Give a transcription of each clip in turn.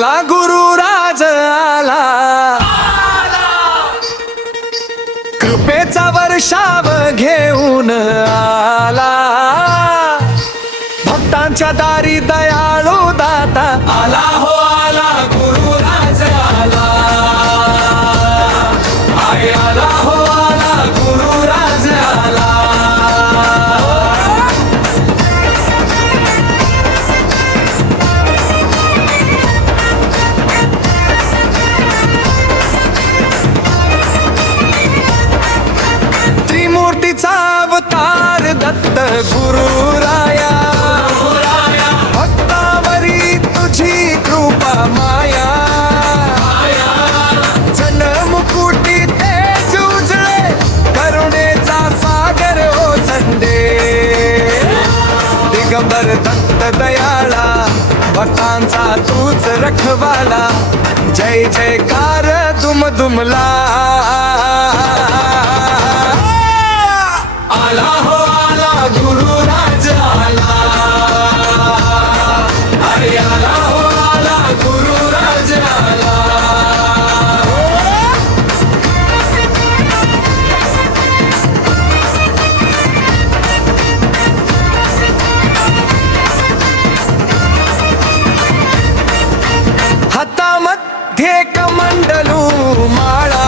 आला गुरुराज आला, कृपेचा वर्षाव घेऊन आला, भक्तांच्या दारी दयाळू दाता आला हो आला गुरुराज आला, आहे आला हो आला गुरुराज आला. त्रिमूर्तीचा अवतार दत्त गुरुराया, भक्तावरी तुझी कृपा माया, जनमुकुटी तेज उजळे, करुणेचा सागर ओसंडे, दिगंबर दत्त दयाळा, भक्तांचा तूच रखवाला, जय जयकार दुम दुमला. आला हो आला गुरुराज आला, अरे आला हो आला गुरुराज आला. हातामध्ये कमंडलू माळा,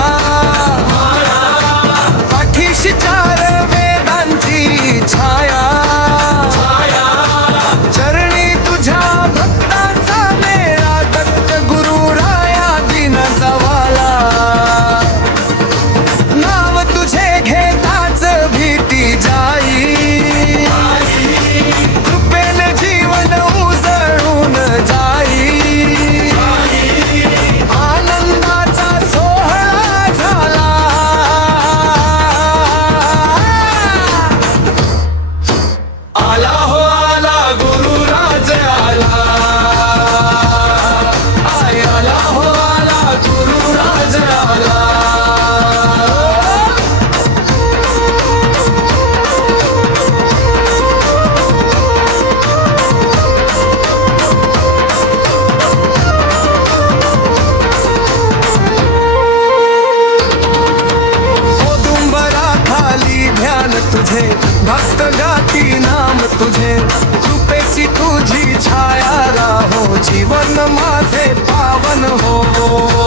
पाठीशी चार वेदांची छाया, चरणी तुझ्या भक्तांचा मेळा, दत्त गुरुराया दिन जवाला, नाव तुझे घेताच भीती जाई, कृपेने जीवन उजळून जाई, आनंदाचा सोहळा झाला. आला हो आला गुरुराज आला, आय आला हो आला गुरुराज आला. औदुंबराखाली ध्यान तुझे, भक्त गाती नाम तुझे, कृपेची तुझी छाया राहो, जीवन माझे पावन हो.